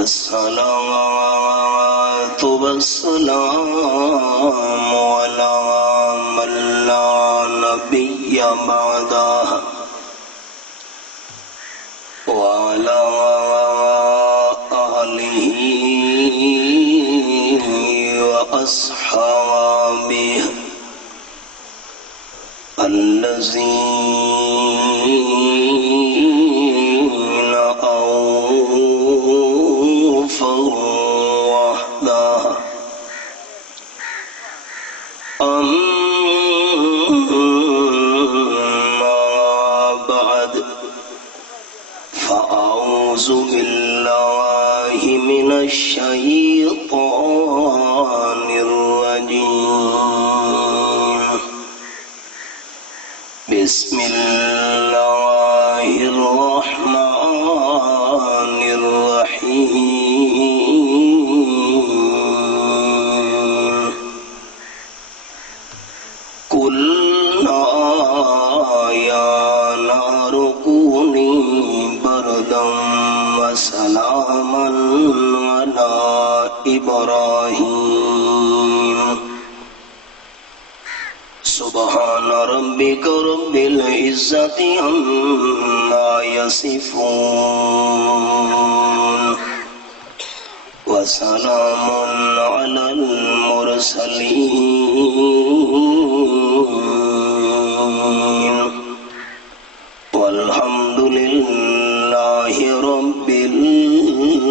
والصلاة والسلام على من لا نبي بعده وعلى آله وأصحابه الذين أوفوا وحده أما بعد فأعوذ بالله من الشيطان الرجيم بسم الله الرحمن الرحيم قلنا يا نار كوني بردا وسلاما على إبراهيم سبحان ربك رب العزة عما يصفون وسلام على المرسلين والحمد لله رب العالمين.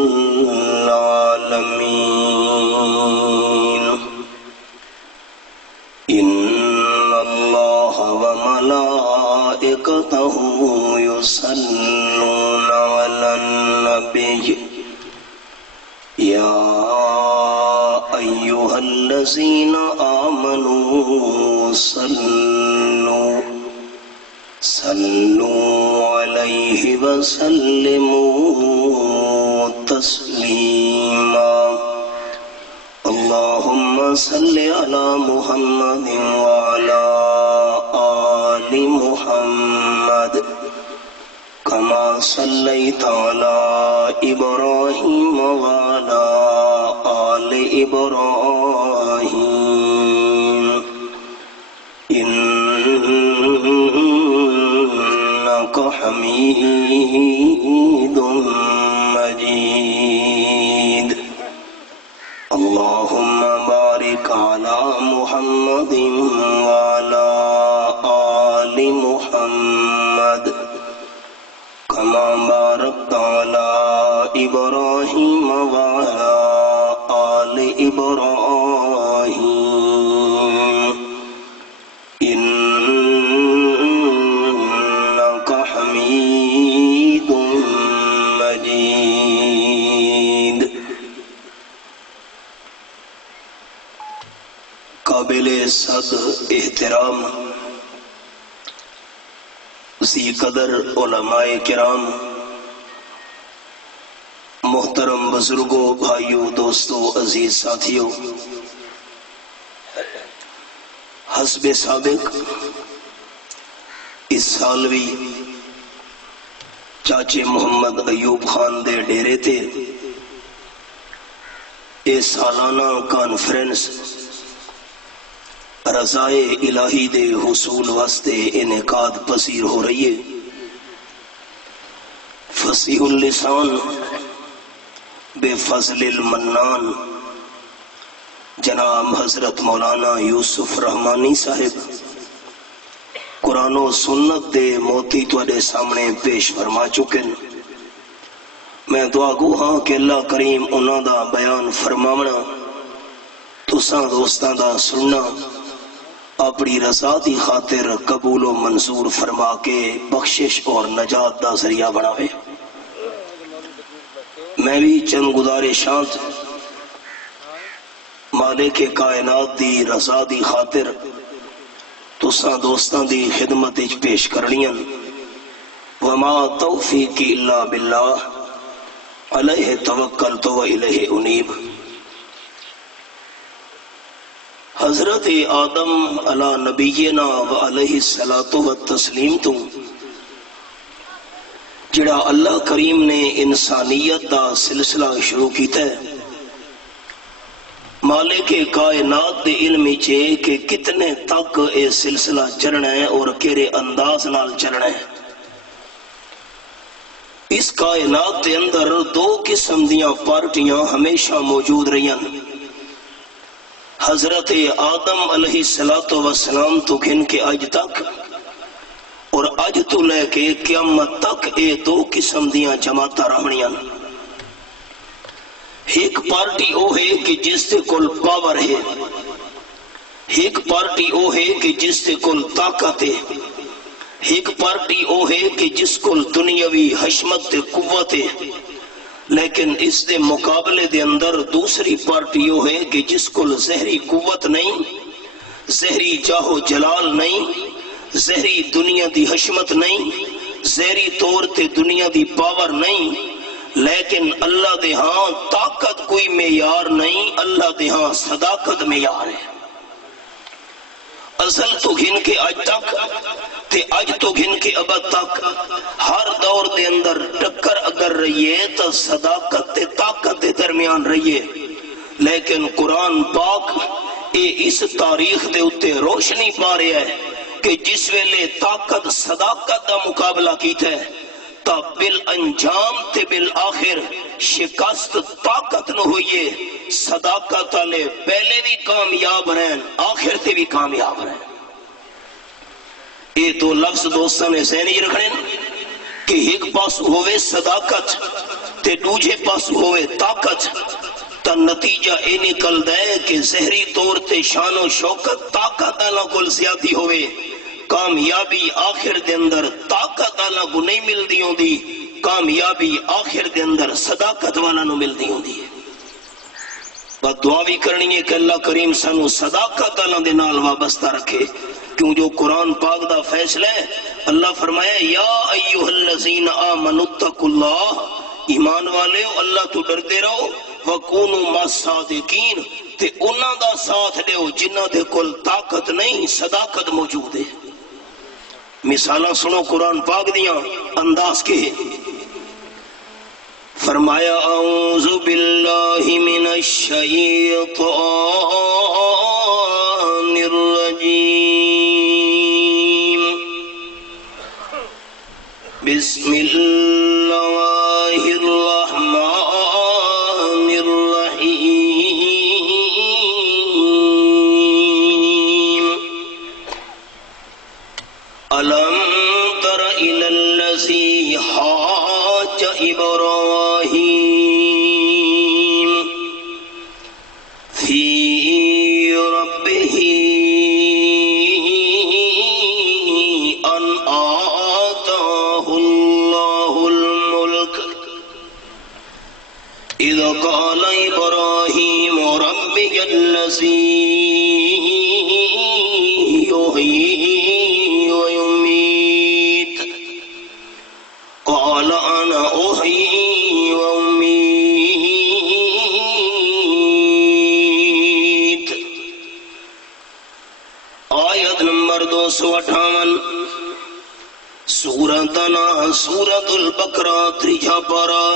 وملائكته يصلون على النبي يا أيها الذين آمنوا صلوا عليه وسلموا تسليما. اللهم صل على محمد وعلى آل محمد كما صليت على إبراهيم وعلى آل إبراهيم إنك حميد مجيد. اللهم بارك على محمد وعلى آل محمد كما باركت على إبراهيم وعلى آل إبراهيم إنك حميد مجيد. قابل صد احترام ذی قدر علماء کرام، محترم بزرگوں، بھائیوں، دوستوں، عزیز ساتھیوں، حسب سابق اس سال بھی چاچے محمد ایوب خان دے ڈیرے تے اے سالانہ کانفرنس رضائے الہی دے حصول واسطے انعقاد پذیر ہو رہی ہے. فصیح اللسان بے فضل المنان جناب حضرت مولانا یوسف رحمانی صاحب قرآن و سنت دے موتی تواڈے سامنے پیش فرما چکے ہیں. میں دعا گو ہاں کہ اللہ کریم انہاں دا بیان فرماونا تساں دوستاں دا سننا اپنی رضا دی خاطر قبول و منظور فرما کے بخشش اور نجات دا ذریعہ بناوے. میں بھی چند گزارشات مالک کائنات دی رضا دی خاطر تساں دوستاں دی خدمت وچ پیش کرنیاں. وما توفیقی الا باللہ علیہ توکلت و الیہ انیب. حضرت آدم علی نبینا و علیہ الصلاۃ والتسلیم تو جڑا اللہ کریم نے انسانیت دا سلسلہ شروع کیتا ہے مالک کائنات دے علم چے کہ کتنے تک اے سلسلہ چلنا ہے اور کیڑے انداز نال چلنا ہے۔ اس کائنات دے اندر دو قسم دیاں پارٹیاں ہمیشہ موجود رہیاں، حضرت آدم علیہ السلام تو گھن کے اج تک، اور اج تو لے کے قیامت تک اے دو قسم دیاں جماعتاں رہنیاں۔ ایک پارٹی او ہے کہ جس دے کول پاور ہے، ایک پارٹی او ہے کہ جس دے کول طاقت ہے، ایک پارٹی او ہے کہ جس کول دنیاوی حشمت تے قوت ہے، لیکن اس دے مقابلے دے اندر دوسری پارٹی او ہے کہ جس کول زہری قوت نہیں، زہری جاہو جلال نہیں، زہری دنیا دی حشمت نہیں، زہری طور تے دنیا دی پاور نہیں، لیکن اللہ دے ہاں طاقت کوئی معیار نہیں، اللہ دے ہاں صداقت معیار ہے۔ ازل تو گھن کے اج تک تے اج تو گھن کے ابد تک ہر دور دے اندر ٹکر اگر رہیے تو صداقت تے طاقت دے درمیان رہیے، لیکن قرآن پاک اے اس تاریخ دے اتے روشنی پا رہا ہے کہ جس ویلے طاقت صداقت دا مقابلہ کیتا ہے تا بالانجام تے بالآخر شکست طاقت نہ ہوئیے، صداقت والے پہلے بھی کامیاب رہن آخر تے بھی کامیاب رہن۔ یہ دو لفظ دوستاں نے ذہنی رکھنے کہ ایک پاس ہوئے صداقت تے دوجے پاس ہوئے طاقت، تا نتیجہ اے نکل دے کہ زہری طور تے شان و شوکت طاقت اللہ کل زیادی ہوئے، کامیابی آخر دے اندر طاقت اللہ کو نہیں مل دی ہوں دی، کامیابی آخر دے اندر صداقت والا نو مل دی ہوں دی۔ بات دعا بھی کرنی ہے کہ اللہ کریم سانو صداقت اللہ دے نال وابستہ رکھے، کیوں جو قرآن پاک دا فیصلہ ہے اللہ فرمایا یا ایوہ الذین آمنوا اتقوا اللہ، ایمان والے اللہ تو ڈردے رہو، وَكُونُوا مَعَ الصَّادِقِينَ، تے انہاں دا ساتھ دیو جنہاں دے کول طاقت نہیں صداقت موجود ہے۔ مثالاں سنو قرآن پاک دیاں انداز کے فرمایا اعوذ باللہ من الشیطان الرجیم، بسم اللہ الرحمن أَلَمْ تَرَ إِلَى الَّذِي حَاجَّ إِبْرَاهِيمَ فِي رَبِّهِ أَنْ آتَاهُ اللَّهُ الْمُلْكَ إِذْ قَالَ إِبْرَاهِيمُ رَبِّيَ الَّذِي يُحْيِي قال انا احيي واميت۔ آیت نمبر 258 سورۃ البقرہ تریجا پارہ۔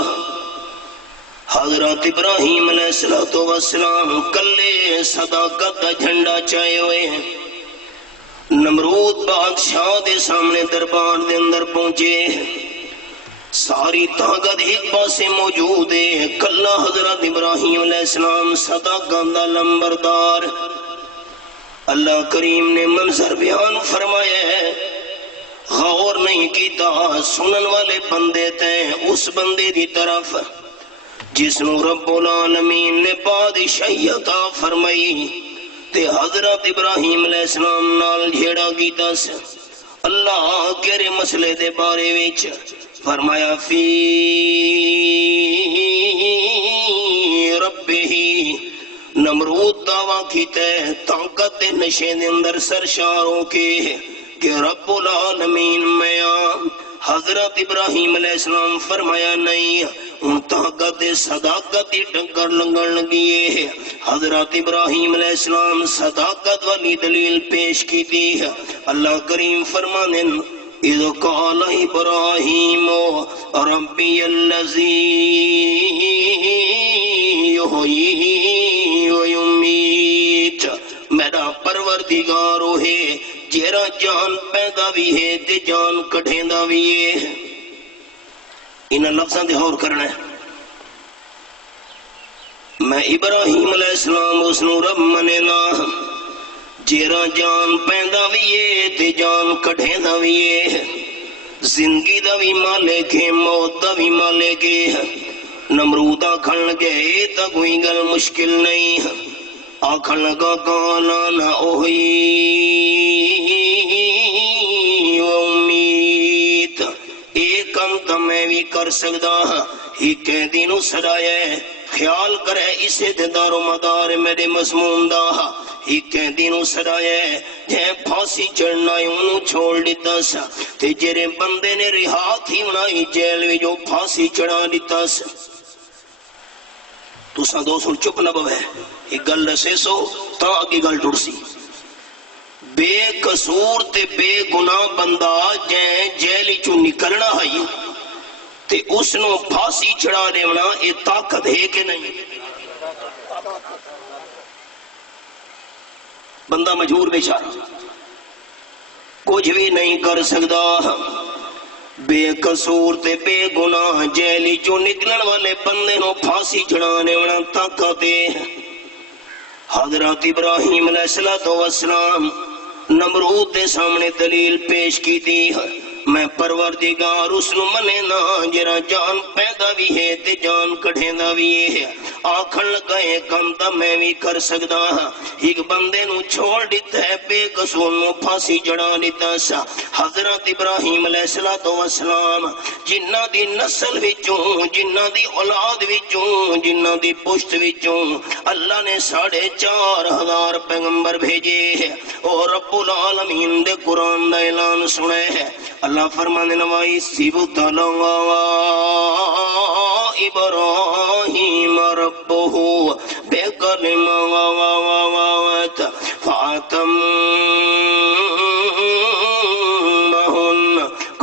حضرت ابراہیم علیہ السلام کلے صداقت کا جھنڈا چائے ہوئے ہیں، نمرود بادشاہ دے سامنے دربار دے اندر پہنچے، ساری طاقت ایک پاسے موجود ہے، کلہ حضرت ابراہیم علیہ السلام صداقت دا لمبردار۔ اللہ کریم نے منظر بیان فرمایا ہے، غور نہیں کیتا، سنن والے بندے تے اس بندے دی طرف جس نو رب العالمین نے بادشاہی عطا فرمائی تے حضرت ابراہیم علیہ السلام نال جھیڑا کیتا سے اللہ کیرے مسئلے دے بارے وچ فرمایا فی ربہی، نمرود دعویٰ کیتے طاقت دے نشے دے اندر سرشاروں کے کہ رب العالمین میں حضرت ابراہیم علیہ السلام فرمایا نہیں، ان طاقت صداقت دی ٹکر لگن لگی ہے۔ حضرت ابراہیم علیہ السلام صداقت والی دلیل پیش کی تھی، اللہ کریم فرمانے اذ قال ابراہیم ربی الذی یحیی و یمیت، میرا پروردگار ہے جیرا جان پیدا بھی ہے تے جان کٹھیندا بھی ہے۔ انہاں لفظاں تے غور کرنا ہے۔ میں ابراہیم علیہ السلام اس نو رب مننا، جیرا جان پیندا بھی ہے تے جان کٹھیندا بھی ہے، زندگی دا بھی مالک ہے موت دا بھی مالک ہے۔ نمرود آکھن لگے تا کوئی گل مشکل نہیں، آکھن لگا کالا نہ اوہی امید، ایک کم تا میں بھی کر سکدا ہاں، ہی کہہ دینوں سڑایا ہے، خیال کرے اسے دے دار و مدار میرے مضمون دا، ہی کہہ دینوں سڑایا ہے، جے پھانسی چڑھنا انہوں چھوڑ دیتا سا، تے جرے بندے نے رہا تھی انہائی جیل میں جو پھانسی چڑھا دیتا سا۔ تو ساں دو سن چپ نہ بوے، ایک گل رسے سو تا آگی گل ٹوڑ سی۔ بے قصور تے بے گناہ بندہ جائیں جیلی چو نکلنا ہے تے اس نو پھانسی چڑھا دیونا یہ طاقت ہے کہ نہیں؟ بندہ مجبور بیچارہ کچھ بھی نہیں کر سکتا، بے قصور تے بے گناہ جیلی چو نکلن والے بندے نو پھانسی چڑھانے والا طاقت ہے۔ حضرت ابراہیم علیہ السلام نمرود دے سامنے دلیل پیش کی تھی، میں پروردگار اس نو منے نا جرا جان پیدا بھی ہے تے جان کٹھیندا بھی ہے، آکھن لگے کم تا میں بھی کر سکدا ہاں، ایک بندے نو چھوڑ دیتا ہے بے قصور نو پھانسی چڑھا دیتا سا۔ حضرت ابراہیم علیہ السلام جنہ دی نسل وچوں، جنہ دی اولاد وچوں، جنہ دی پشت وچوں اللہ نے 4,500 پیغمبر بھیجے ہیں، اور رب العالمین دے قرآن دا اعلان سنے ہے۔ اللہ فرمانے نوائی سیبت لنگا ابراہیم ربہ بے کلمات فاتمہن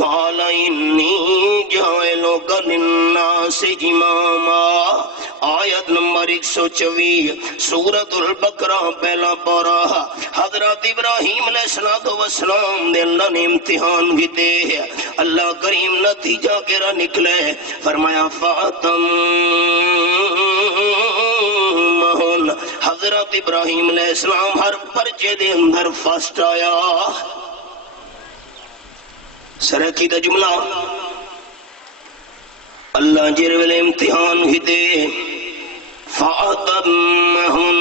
قال انی جائلک للناس اماما۔ آیت نمبر 124 سورۃ البقرہ پہلا پارہ۔ حضرت ابراہیم علیہ السلام دے اللہ نے امتحان کیتے ہیں، اللہ کریم نتیجہ کیرا نکلے، فرمایا فاطم محل۔ حضرت ابراہیم علیہ السلام ہر پرچے دے اندر فسٹ آیا۔ سرکی دا جملہ اللہ جر ویلے امتحان کیتے فاطمہن،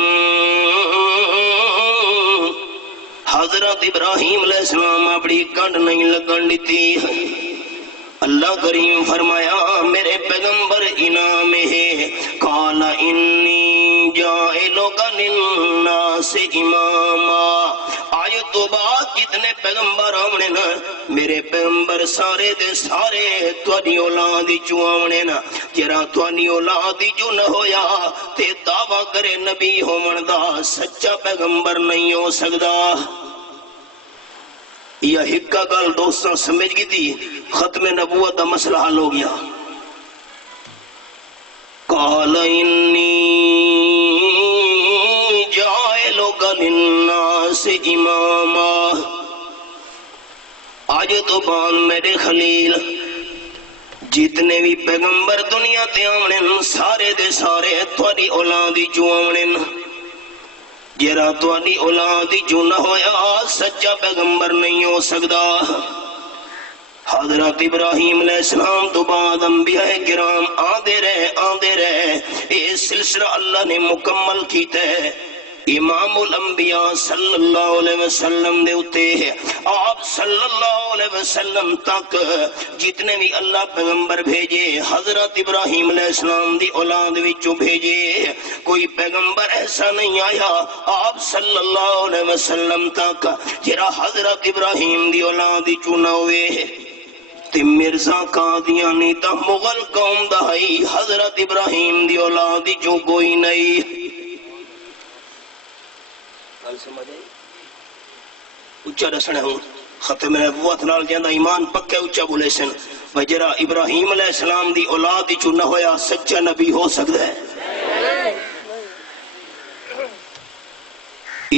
حضرت ابراہیم علیہ السلام اپنی کنڈ نہیں لگن دیتی۔ اللہ کریم فرمایا میرے پیغمبر انعام ہے، قال انی جائلک للناس اماما۔ آیت تو بعد جتنے پیغمبر آمنے نا، میرے پیغمبر سارے دے سارے توانی اولادی جو آمنے نا، جرا توانی اولادی جو نہ ہویا تے دعویٰ کرے نبی ہو مردہ سچا پیغمبر نہیں ہو سکتا۔ یہ حقہ گل دوستاں سمجھ گئی تھی، ختم نبوت دا مسئلہ حل ہو گیا۔ قال انی جائلک للناس اماما۔ آج تو بان میرے خلیل جتنے بھی پیغمبر دنیا تے آمنے سارے دے سارے تواری اولادی جو آمنے، جرا توانی اولادی جو نہ ہویا سچا پیغمبر نہیں ہو سکتا۔ حضرت ابراہیم علیہ السلام تو بعد انبیاء کرام آدھے رہے، یہ سلسلہ اللہ نے مکمل کیتا ہے۔ امام الانبیاء صلی اللہ علیہ وسلم دے اتے ہیں، آپ صلی اللہ علیہ وسلم تک جتنے بھی اللہ پیغمبر بھیجے حضرت ابراہیم علیہ السلام دی اولاد وچوں بھیجے، کوئی پیغمبر ایسا نہیں آیا آپ صلی اللہ علیہ وسلم تک جرا حضرت ابراہیم دی اولاد وچوں نہ ہوئے۔ تے مرزا قادیانی تا مغل قوم دہائی حضرت ابراہیم دی اولاد وچوں کوئی نہیں۔ اچھا دسنے ہوں ختم نبوت نال جاندہ ایمان پکے اچھا بولے سن، وجرا ابراہیم علیہ السلام دی اولاد چو نہ ہویا سچا نبی ہو سکتا ہے؟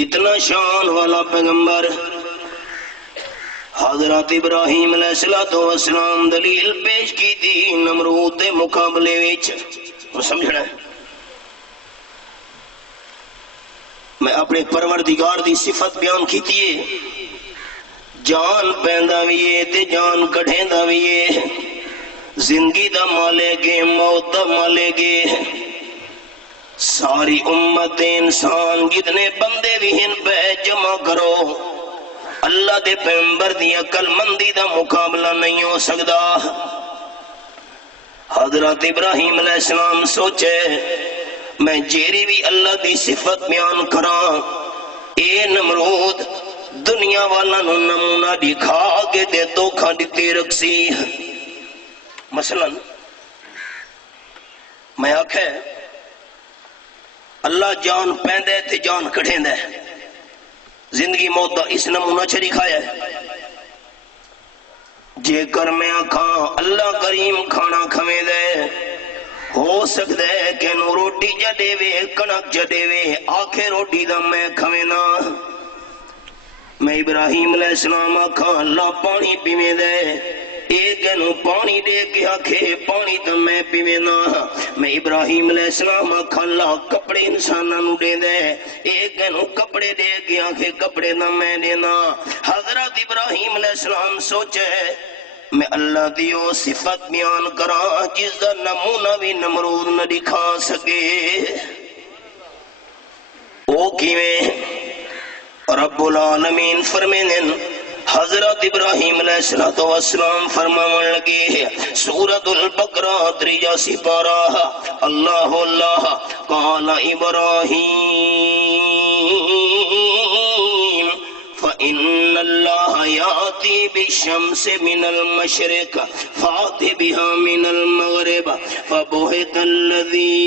اتنا شان والا پیغمبر حضرت ابراہیم علیہ السلام دلیل پیش کی تھی نمرود دے مقابلے وچ سمجھنا ہے۔ میں اپنے پروردگار دی صفت بیان کی تھی جان پیندا بھی ہے تے جان کڑھیندا بھی ہے، زندگی دا مالک ہے موت دا مالک ہے، ساری امت انسان جتنے بندے بھی ہیں پہ جمع کرو اللہ دے پیغمبر دی عقل مندی دا مقابلہ نہیں ہو سکتا۔ حضرت ابراہیم علیہ السلام سوچے میں جیری بھی اللہ دی صفت بیان کراں اے نمرود دنیا والا نو نمونہ دکھا کے دے دھوکھا دیتے رکھسی۔ مثلا میں آکھے اللہ جان پیندے تے جان کڑھیندے زندگی موت دا اس نمونہ چھری کھایا ہے۔ جے کر میں آکھاں اللہ کریم کھانا کھویں دے ہو سکتا ہے کہ نو روٹی جدے وے کنک جدے وے آکھے روٹی دا میں کھویں نا۔ میں ابراہیم علیہ السلام آکھاں اللہ پانی پیویں دے ایک نو پانی دے کے آکھے پانی تو میں پیویں نا۔ میں ابراہیم علیہ السلام آکھاں اللہ کپڑے انساناں نو دے دے ایک نو کپڑے دے کے آکھے کپڑے نہ میں دینا۔ حضرت ابراہیم علیہ السلام سوچے میں اللہ دیو صفت بیان کراں جس دا نمونہ بھی نمرود نہ دکھا سکے۔ او کیویں رب العالمین فرمینن حضرت ابراہیم علیہ السلام فرمان لگے سورۃ البقرہ 83 پارہ اللہ اللہ قال ابراہیم فإن اللہ یاتی بالشمس من المشرق فات بها من المغرب فبہت الذی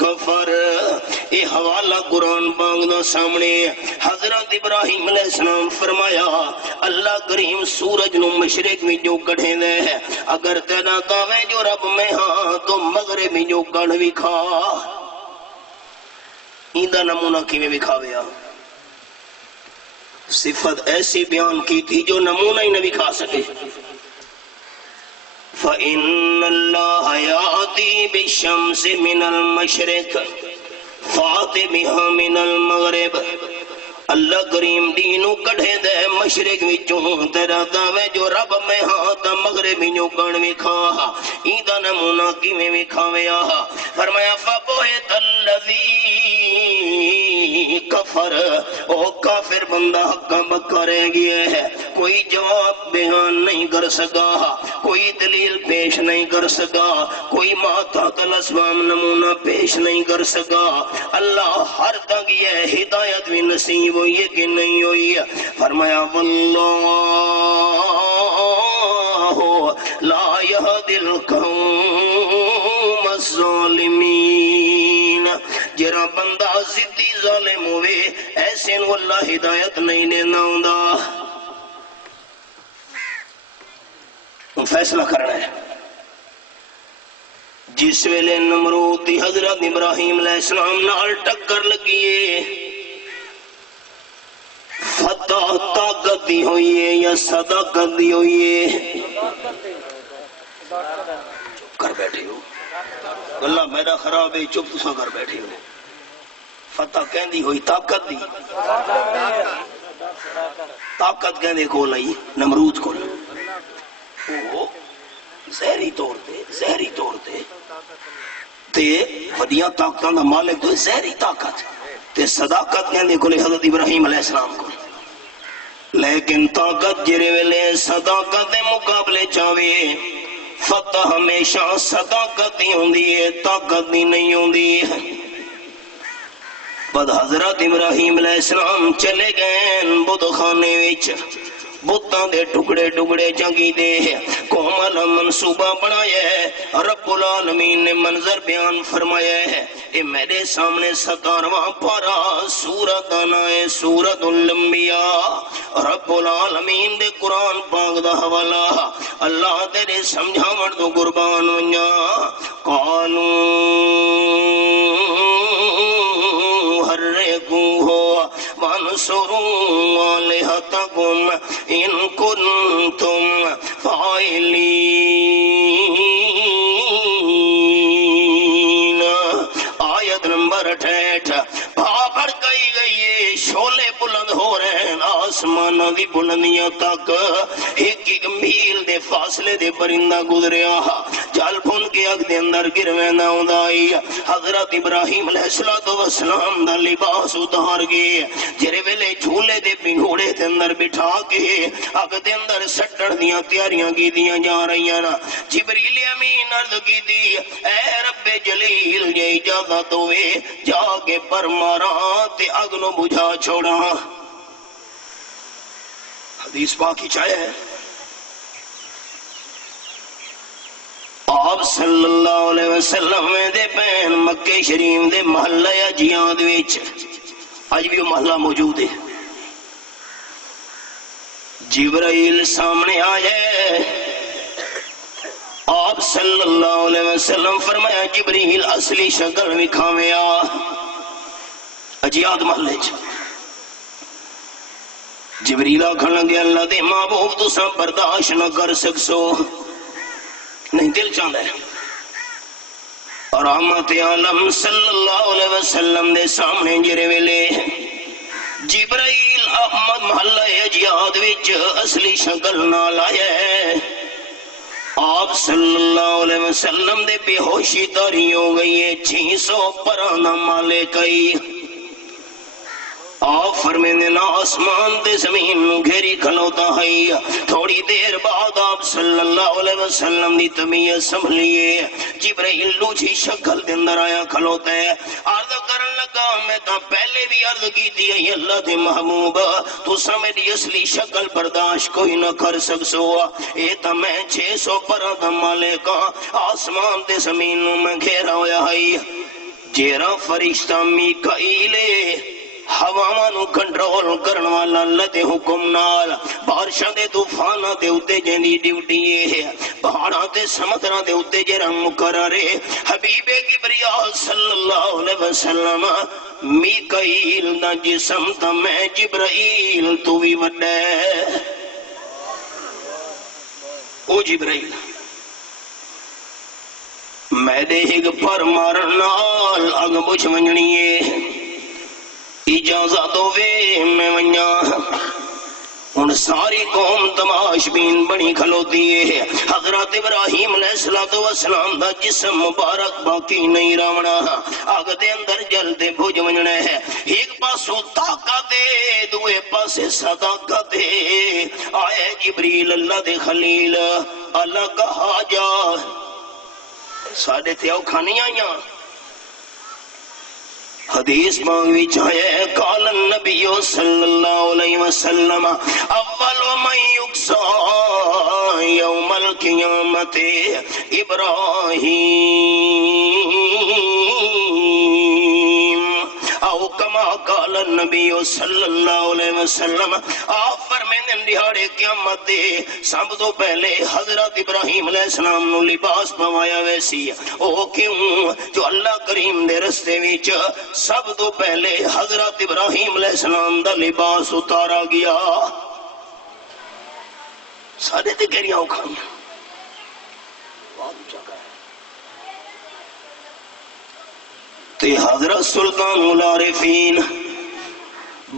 کفر۔ یہ حوالہ قرآن پاک دا سامنے حضرت ابراہیم علیہ السلام فرمایا اللہ کریم سورج نو مشرق میں جو کڑھے دے اگر تینا دعوے جو رب میں ہاں تو مغرب میں جو کڑھ بھی کھا۔ ایندہ نمونہ کیویں بھی کھاویا صفت ایسی بیان کی تھی جو نمونہ ہی نہ بھی کھا سکے۔ فَإِنَّ اللَّهَ يَأْتِي بِالشَّمْسِ مِنَ الْمَشْرِقِ فَاتِ بِهَا مِنَ الْمَغْرِبِ۔ اللہ کریم دینو کڑھے دے مشرق وچوں تیرا دعوے جو رب میں ہاں تا مغرب وچوں کڑھ بھی کھا۔ ایندہ نمونہ کیویں بھی کھاویا فرمایا فَبُہِتَ الَّذِي کفر او کافر بندہ حقا بکا رہ گیا ہے، کوئی جواب بیان نہیں کر سکا، کوئی دلیل پیش نہیں کر سکا، کوئی ماتا تلسوام نمونہ پیش نہیں کر سکا۔ اللہ ہر تک یہ ہدایت بھی نصیب ہوئی ہے کہ نہیں ہوئی ہے؟ فرمایا واللہ لا یہدی القوم الظالمین۔ جرا بندہ ضدی ظالم ہوئے ایسے نو اللہ ہدایت نہیں دینا ہوندا۔ فیصلہ کرنا ہے جس ویلے نمرود دی حضرت ابراہیم علیہ السلام نال ٹکر لگیے فتح طاقت دی ہوئی ہے یا صداقت دی ہوئی ہے؟ چپ کر بیٹھے ہو اللہ میرا خراب ہے چپ تسا کر بیٹھے ہو۔ فتح کہندی ہوئی طاقت دی طاقت کہندے کول آئی نمرود کول وہ زہری طور تے تے وڈیاں طاقتاں دا مالک تو زہری طاقت تے صداقت کہندے کول حضرت ابراہیم علیہ السلام کو۔ لیکن طاقت جرے ویلے صداقت دے مقابلے چاوے فتح ہمیشہ صداقت ہی ہوندی ہے طاقت ہی نہیں ہوندی ہے۔ بعد حضرت ابراہیم علیہ السلام چلے گئے بدھ خانے وچ بتاں دے ٹکڑے ٹکڑے چنگی دے قوم تعالی منصوبہ بنایا ہے، رب العالمین نے منظر بیان فرمایا ہے۔ اے میرے سامنے 17واں پارا سورۃ آنا ہے، سورۃ الانبیاء، رب العالمین دے قرآن پاک دا حوالہ اللہ تیرے سمجھاون تو قربان ونجا۔ قالوا حرقوه وانصروا آلهتكم إن كنتم فاعلين۔ آیت نمبر 68 بھاپڑ گئی ہے، شولے بلند ہو رہے ہیں آسمان دی بلندیاں تک، ایک میل دے فاصلے دے پرندہ گزریا، جل پھن کے اگ دے اندر گروے نہ اندائی، حضرت ابراہیم علیہ السلام دا لباس اتار گئے، جرے ویلے جھولے دے پنگھوڑے دے اندر بٹھا کے اگ دے اندر سٹڑ دیاں تیاریاں کی دیاں جا رہی ہیں۔ جبریل امین عرض کی دی، اے رب جلیل یہ اجازت ہوئے جا کے پر مارا تے اگ نو بجھا چھوڑا۔ حدیث باقی چاہے ہے، آپ صلی اللہ علیہ وسلم دے پین مکہ شریف دے محلہ جیاد ویچ، آج بھی وہ محلہ موجود ہے۔ جبرائیل سامنے آئے، آپ صلی اللہ علیہ وسلم فرمایا جبریل اصلی شکل وکھاویں آ، اجیاد محلے چ۔ جبریل آکھن لگے اللہ دے محبوب تساں برداشت نہ کر سکسو، نہیں دل چاہتا ہے۔ اور رحمت عالم صلی اللہ علیہ وسلم دے سامنے جرے ویلے جبرائیل احمد محلہ اجیاد وچ اصلی شکل نال آیا ہے، آپ صلی اللہ علیہ وسلم دے بے ہوشی تاری ہو گئی ہے، 600 پرانا مالے کئی۔ آپ فرمیندے نا آسمان دے زمین گھیری کھلوتا ہے، تھوڑی دیر بعد آپ صلی اللہ علیہ وسلم دی طبیعت سنبھلیے، جبرائیل لوچی شکل دے اندر آیا کھلوتا ہے، عرض کرن لگا میں تا پہلے بھی عرض کی دی ہے اللہ دے محبوب تو میری اصلی شکل برداشت کوئی نہ کر سکسو، اے تا میں 600 پرہ مالے کا آسمان دے زمین میں گھیرا ہویا ہے۔ جیرا فرشتہ میکائیلے ہواواں نو کنٹرول کرن والا اللہ دے حکم نال بارشاں دے طوفاناں دے اُتے جیندی ڈیوٹی ہے، پہاڑاں تے سمندراں دے اُتے جڑا مقرر ہے، حبیب کبریاء صلی اللہ علیہ وسلم میکائیل دا جسم تا میں جبرائیل تو بھی وڈا ہے۔ او جبرائیل میں دے ہگ پر مارن نال اگ بچ ونجنی ہے، اجازت ہوئے میں ونیا۔ ان ساری قوم تماش بین بنی کھلوتی ہے، حضرت ابراہیم علیہ السلام دا جسم مبارک باقی نہیں راونا، آگ دے اندر جلدے بھوج ونجنے ہے، ایک پاسو طاقت ہے دوے پاسے صداقت ہے۔ آئے جبریل اللہ دے خلیل اللہ کہا جا ساڑھے تے اوکھا نہیں آئیاں۔ حدیث مانگوی چاہے قال النبی صلی اللہ علیہ وسلم اول من یکسا یوم القیامت ابراہیم، او کما قال النبی صلی اللہ علیہ وسلم، آپ فرمیندے دیہاڑے قیامت دے سب تو پہلے حضرت ابراہیم علیہ السلام نو لباس پوایا ویسی، او کیوں جو اللہ کریم دے رستے وچ سب تو پہلے حضرت ابراہیم علیہ السلام دا لباس اتارا گیا۔ سارے تے کہریاں اکھائیاں تے حضرت سلطان العارفین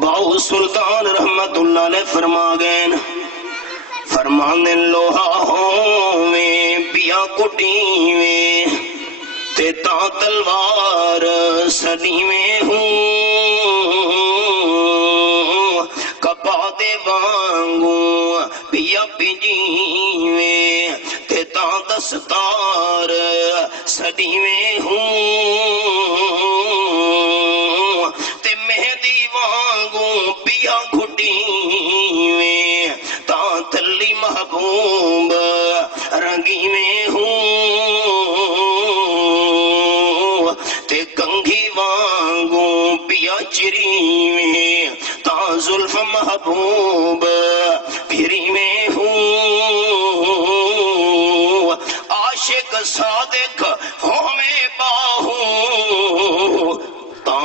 باؤ سلطان رحمت اللہ علیہ فرما گئے، فرمانے لوہا ہوویں پیا کٹی میں تے تا تلوار سڑی میں ہوں، کپا دے وانگوں پیا پجی میں تے تا دستار سڑی میں ہوں، تے مہدی وانگوں پیا گھٹی میں تا تلی محبوب رنگ یا چری میں تا زلف محبوب پھری میں ہوں عاشق صادق ہوں میں باہوں تا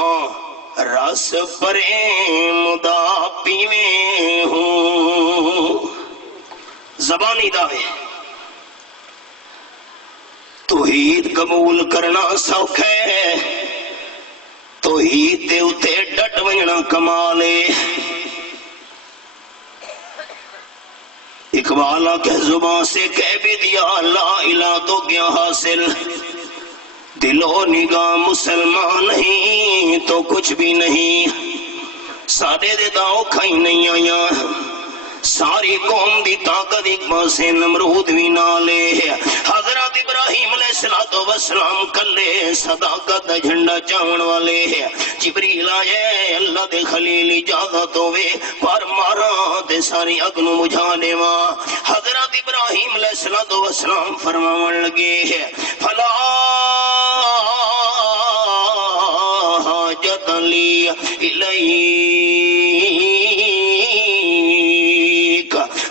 رس پریم دا پی میں ہوں زبانی دعوے توحید قبول کرنا سوکھ ہے توحید تے اتے ڈٹ ونجنا کمالے اقبال کے زبان سے کہہ بھی دیا لا الہ تو کیا حاصل دل و نگاہ مسلمان نہیں تو کچھ بھی نہیں ساڑے دے داؤ کھائی نہیں آیا ساری قوم دی طاقت ایک پاسے نمرود بھی نالے حضرت ابراہیم علیہ السلام کلے صداقت دا جھنڈا چاون والے جبریل آئے اللہ دے خلیل اجازت ہوئے پر مارا دے ساری اگنو مجھا دیوا حضرت ابراہیم علیہ السلام فرماون لگے فلا حاجت لی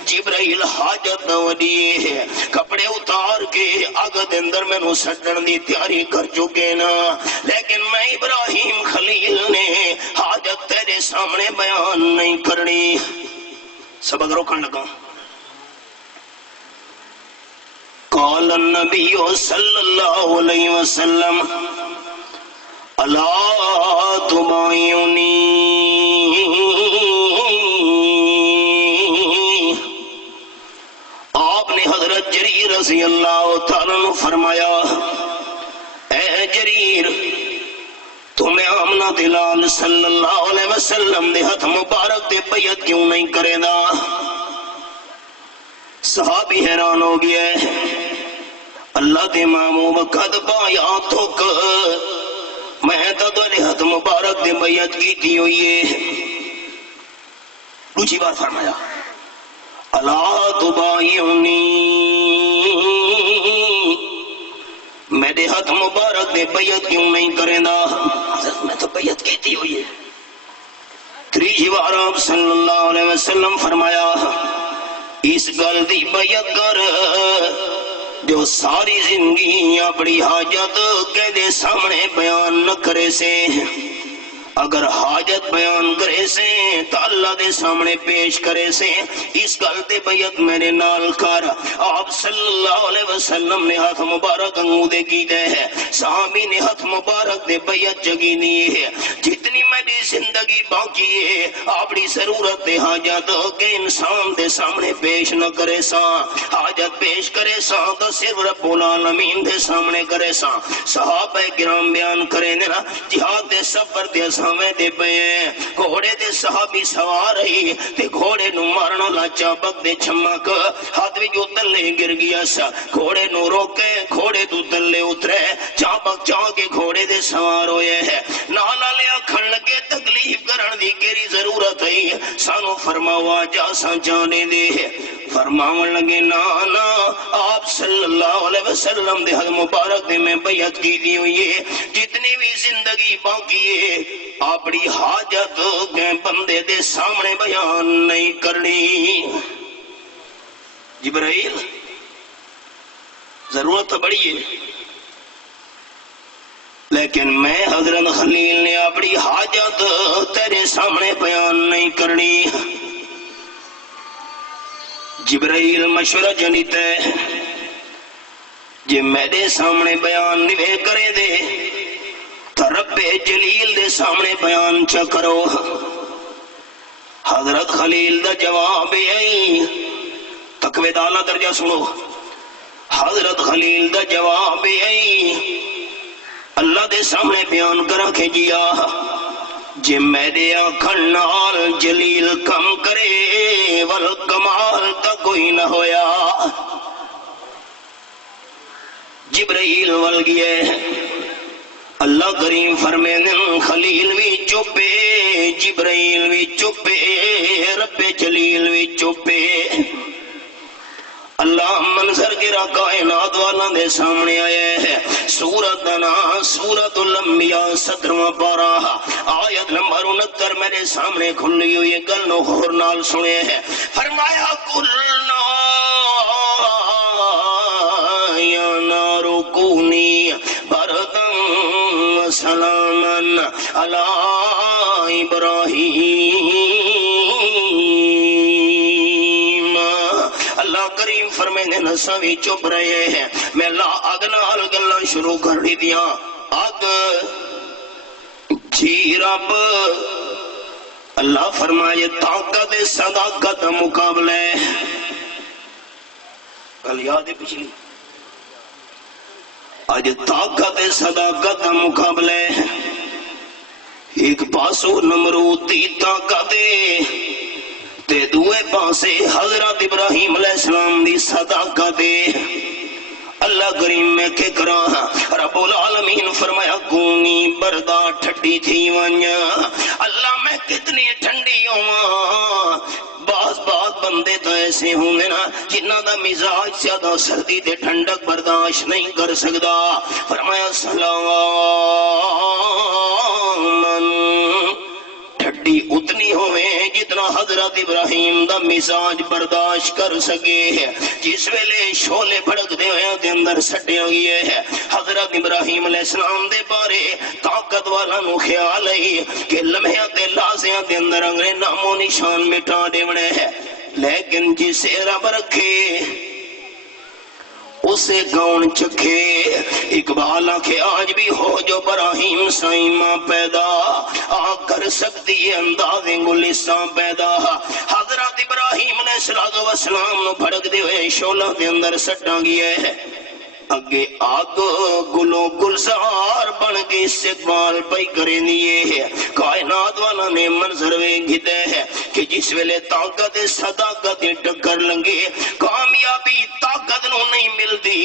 جبرائیل حاجت نہ ودیے ہے کپڑے اتار کے آگ دے اندر میں نو سٹن دی تیاری کر چکے نا لیکن میں ابراہیم خلیل نے حاجت تیرے سامنے بیان نہیں کرنی سبق روکن لگا قال النبی صلی اللہ علیہ وسلم الا تبایونی حضرت جریر رضی اللہ تعالیٰ نے فرمایا اے جریر تمہیں آمنہ دلال صلی اللہ علیہ وسلم دے ہاتھ مبارک دے بیعت کیوں نہیں کرے دا صحابی حیران ہو گیا اللہ دے مامو وقت بایا تھوک میں تا دے ہاتھ مبارک دے بیعت کی تھی ہوئی ہے دوسری بات فرمایا الا تبایونی میرے ہاتھ مبارک دے بیعت کیوں نہیں کریں دا حضرت میں تو بیعت کیتی ہوئی ہے تیسری بار آپ صلی اللہ علیہ وسلم فرمایا اس گل دی بیعت کر جو ساری زندگی اپنی حاجت کے دے سامنے بیان نہ کرے سے اگر حاجت بیان کرے سے تو اللہ دے سامنے پیش کرے سے اس گل تے بیعت میرے نال کر آپ صلی اللہ علیہ وسلم نے ہاتھ مبارک انگودے کی دے ہے صحابی نے ہاتھ مبارک دے بیعت جگی نہیں ہے جتنی میری زندگی باقی ہے اپنی ضرورت دے حاجت کے انسان دے سامنے پیش نہ کرے سا حاجت پیش کرے سا تو صرف رب العالمین دے سامنے کرے سا صحابہ کرام بیان کرے نا جہاد دے سفر دے سامنے دے پئے گھوڑے دے صحابی سوار رہی تے گھوڑے نو مارنا لاچا بک دے چھمک ہاتھ بھی جو تلے گر گیا سا گھوڑے نو روکے گھوڑے تو تلے اترے چاپک چاہ کے گھوڑے دے سوار ہوئے ہے نالا لیا کھڑ لگے تکلیف کرن دی کیری ضرورت ہے سانو فرماوا جا سا جانے دے فرماون لگے نانا آپ صلی اللہ علیہ وسلم دے حد مبارک دے میں بیعت کی دی ہوئی ہے جتنی بھی زندگی باقی ہے اپنی حاجت کے بندے دے سامنے بیان نہیں کرنی جبرائیل ضرورت تو بڑی ہے لیکن میں حضرت خلیل نے اپنی حاجت تیرے سامنے بیان نہیں کرنی جبرائیل مشورہ جنیت ہے جی میرے سامنے بیان نہیں کرے دے تو رب جلیل دے سامنے بیان چا کرو حضرت خلیل دا جواب آئی تقوی دالا درجہ سنو حضرت خلیل دا جواب آئی اللہ دے سامنے بیان کرا کے جیا جے میرے آنکھن نال جلیل کم کرے والکمال تا کوئی نہ ہویا جبرائیل ول گئے اللہ کریم فرمائے خلیل بھی چپے جبرائیل بھی چپے رب جلیل بھی چپے اللہ منظر گرا کائنات والا دے سامنے آئے ہے. سورت دا نام سورت الانبیاء 17واں پارہ آیت نمبر 69 میرے سامنے کھلی ہوئی. گل نو غور نال سنے ہے. فرمایا کلنا یا نار کونی بردن سلامن علی ابراہیم. اللہ کریم فرمینے نسا بھی چپ رہے ہیں. میں لا اگ نال گلاں شروع کر دی دیاں. اگ جی رب اللہ فرمائے طاقت صداقت مقابلے. کل یاد ہے پچھلی آج طاقت صداقت مقابلے. ایک پاسو نمرود دی طاقت تے دوے پاسے حضرت ابراہیم علیہ السلام دی صداقت. اللہ کریم میں کہ کرا رب العالمین فرمایا کونی بردا ٹھڈی تھی ونیا. اللہ میں کتنی ٹھنڈی ہوں. بعض بندے تو ایسے ہوں گے نا جنہ دا مزاج زیادہ سردی تے ٹھنڈک برداشت نہیں کر سکتا. فرمایا سلام ٹھڈی اتنی ہوئے جتنا حضرت ابراہیم دا مزاج برداشت کر سکے. جس ویلے شولے بھڑک دے ہوئے دے اندر سٹے ہوئے ہے. حضرت ابراہیم علیہ السلام دے بارے طاقت والا نو خیال ہے کہ لمحیاں تے لازیاں دے اندر انگرے نام و نشان مٹا دیونے ہے. لیکن جسے رب رکھے اسے گون چکھے. اقبال آنکھے آج بھی ہو جو براہیم سائیں ماں پیدا آ کر سکتی ہے انداز گلستان پیدا. حضرت ابراہیم علیہ السلام نو بھڑک دے ہوئے شولہ دے اندر سٹاں گیا ہے. اگے آگ گلو گلزار بن کے استقبال پئی کرے دیئے ہے. کائنات والا نے منظر ویکھدے ہے کہ جس ویلے طاقت صداقت ٹکر لنگے کامیابی طاقت نو نہیں ملدی.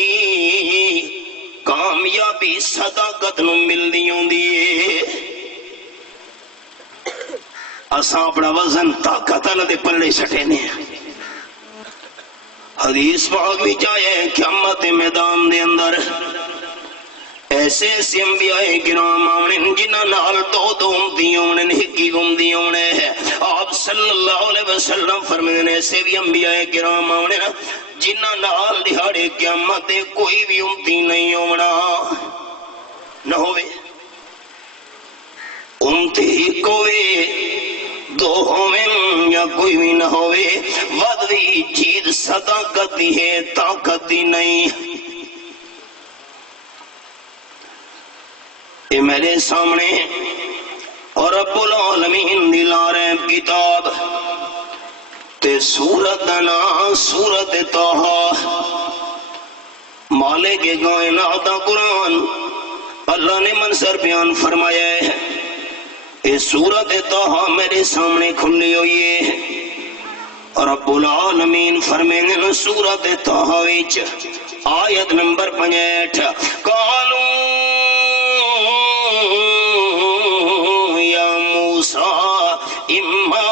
کامیابی صداقت نو ملدی ہوندی. اساں اپنا وزن طاقت والے دے پلڑے سٹے نے. حدیث پاک بھی چاہے قیامت میدان دے اندر ایسے ایسے انبیاء کرام آمنے جنہ نال دو امتی آمنے ہکی امتی آمنے ہے. آپ صلی اللہ علیہ وسلم فرمائے ایسے بھی انبیاء کرام آمنے جنہ نال دہاڑے قیامت کوئی بھی امتی نہیں آمنا نہ ہوئے. امتی کوئی دو ہوئیں یا کوئی بھی نہ ہوئے. ودوی چیز صداقت دی ہے طاقت دی نہیں. یہ میرے سامنے اور رب العالمین دی لارب کتاب تے سورت دنا سورت طٰہٰ مالک کائنات دا قرآن اللہ نے منظر بیان فرمایا ہے. یہ سورت طٰہٰ میرے سامنے کھلی ہوئی ہے. رب العالمین فرمائیں سورت طٰہٰ وچ آیت نمبر 65 قالوا یا موسیٰ اما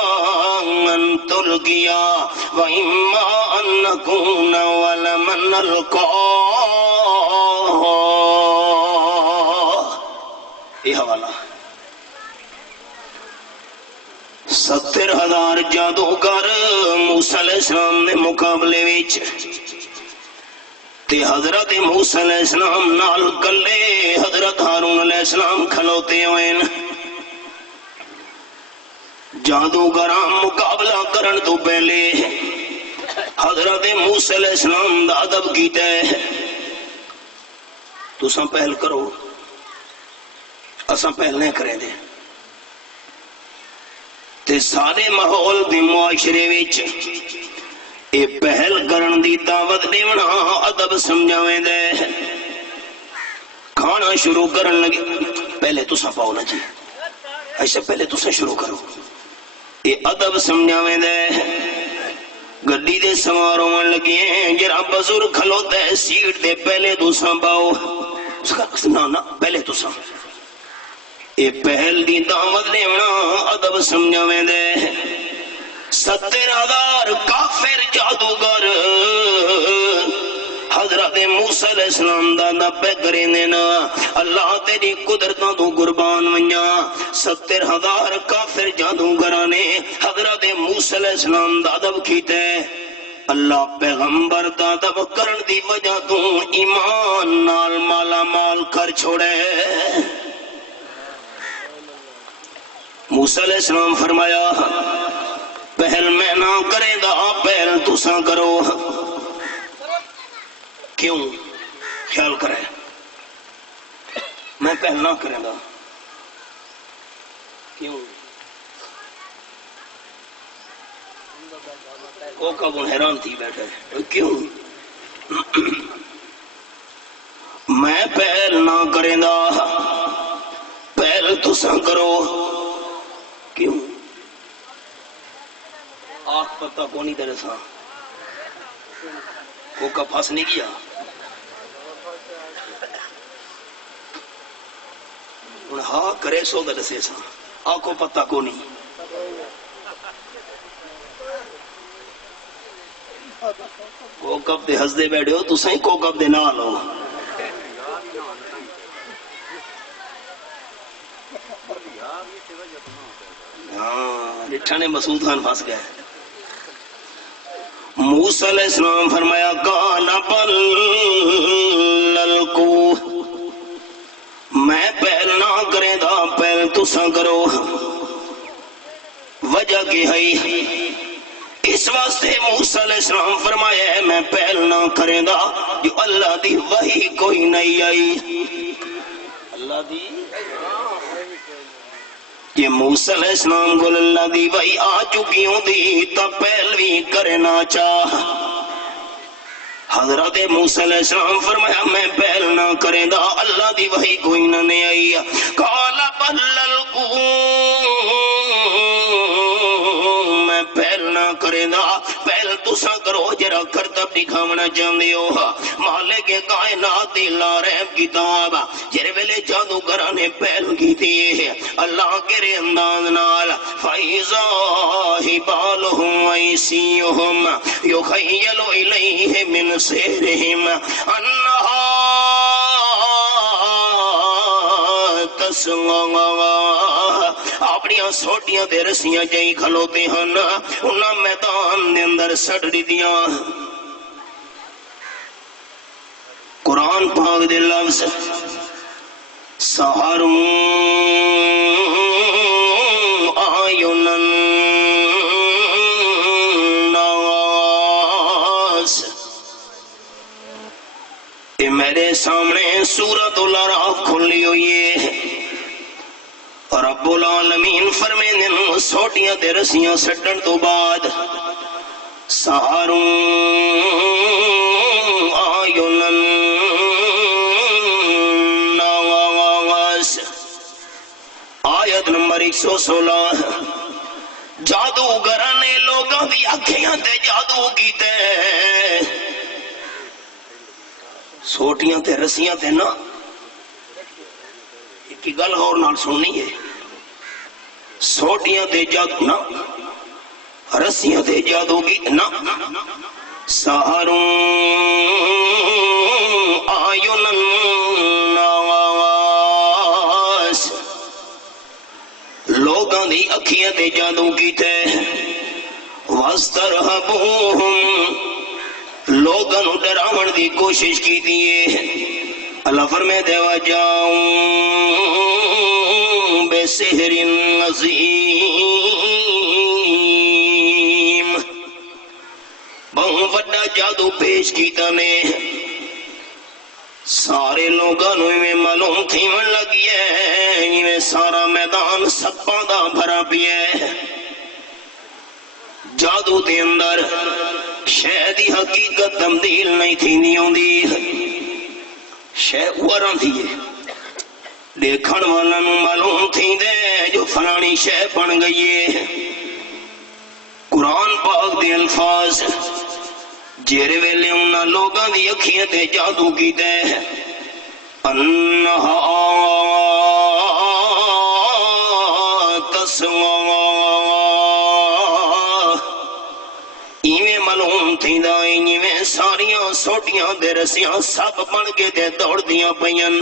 ان تلقیا و اما ان نکون ولمن نلقا. یہ حوالہ 70,000 جادوگر موسیٰ علیہ السلام نے مقابلے وچ تے حضرت موسیٰ علیہ السلام نال کلے حضرت ہارون علیہ السلام کھلوتے ہوئے. جادوگراں مقابلہ کرن تو پہلے حضرت موسیٰ علیہ السلام دا ادب کیتا ہے. تساں پہل کرو اساں پہل نہیں کریں دے. تے سارے ماحول دی معاشرے وچ اے پہل کرن دی دعوت دیونا ادب سمجھاویں دے. کھانا شروع کرن لگے پہلے تساں پاؤ نا جی ایسا پہلے تساں شروع کرو. اے ادب سمجھاویں دے. گڈی دے سوار ہون لگے ہیں جرا بزرگ کھلوتا ہے سیٹ دے پہلے تساں پاؤ. نا پہلے تساں اے پہل دی دعوت دیونا ادب سمجھاویں دے. 70,000 کافر جادوگر حضرت موسیٰ علیہ السلام دا نبے کریں نا اللہ تیری قدرتوں تو قربان ونیا 70,000 کافر جادوگرانے حضرت موسیٰ علیہ السلام دا ادب کیتے اللہ پیغمبر دا ادب کرن دی وجہ تو ایمان نال مالا مال کر چھوڑے موسیٰ علیہ السلام فرمایا پہل میں نہ کرے دا پہل تساں کرو کیوں خیال کرے میں پہل نہ کرے دا کیوں وہ کب حیران تھی بیٹھے کیوں میں پہل نہ کرے دا پہل تساں کرو کیوں آنکھ پتہ کونی دے رسا وہ کا پھاس نہیں کیا ان ہاں کرے سو دے رسے سا آنکھوں پتہ کونی کو کب دے ہز دے بیٹھے ہو تو سہیں کو کب دے نال ہو ہاں لٹھانے مسعود خان پھاس گئے موسیٰ علیہ السلام فرمایا قال بل للکو میں پہل نہ کرے دا پہل تساں کرو وجہ کی ہے اس واسطے موسیٰ علیہ السلام فرمایا ہے میں پہل نہ کرے دا جو اللہ دی وحی کوئی نہیں آئی اللہ دی یہ موسیٰ علیہ السلام کو اللہ دی وحی آ چکی ہوں دی تا پہلوی کرنا چاہ حضرت موسیٰ علیہ السلام فرمایا میں پہل نہ کرے دا اللہ دی وحی کوئی نہ نہیں آئی قال بل للکو میں پہل نہ کرے دا پہل تسا کرو جرا کرتب دکھاونا چاہتے ہو مالک کائنات دی لا رحم کتاب جرے ویلے جادوگرانے پہل کی تھی اللہ کے انداز نال فَإِذَا حِبَالُهُمْ وَعِصِيُّهُمْ يُخَيَّلُ إِلَيْهِ مِنْ سِحْرِهِمْ أَنَّهَا اپنی سوٹیاں دے رسیاں جائی کھلوتے ہیں انہاں میدان دے اندر سڑ دیاں قرآن پاک دے لفظ سحروا أعين الناس یہ میرے سامنے سورۃ الاعراف کھلی ہوئی ہے رب العالمین فرمیندے سوٹیاں تے رسیاں سٹن تو بعد سحروا أعين الناس آیت نمبر 116 جادوگراں نے لوگاں دی اکھیاں تے جادو کیتے سوٹیاں تے رسیاں تے نا ایک گل اور نال سننی ہے سوٹیاں تے جادو نا رسیاں تے جادو کی نا سحروا أعين الناس لوگاں دی اکھیاں تے جادو کیتے واسترہبوہم لوگاں نو ڈراون دی کوشش کی دیئے اللہ فرمائے دے وجاؤں بے سحر عظیم بہت بڑا جادو پیش کیتا نے سارے لوگاں نو میں معلوم تھی من لگی ہے میں سارا میدان سپاں دا بھرا پی ہے جادو دے اندر شے دی حقیقت تبدیل نہیں تھی نہیں دی شے اوراں تھی ہے دیکھن والا نو معلوم تھی دے جو فلانی شے بن گئی ہے قرآن پاک دے الفاظ جیرے ویلے انہاں لوگاں دی اکھیاں تے جادو کی دے انہا تسوا ایویں معلوم تھی دا ایویں ساریاں سوٹیاں سوٹیاں دے رسیاں سب بن کے دے دوڑ دیاں پئین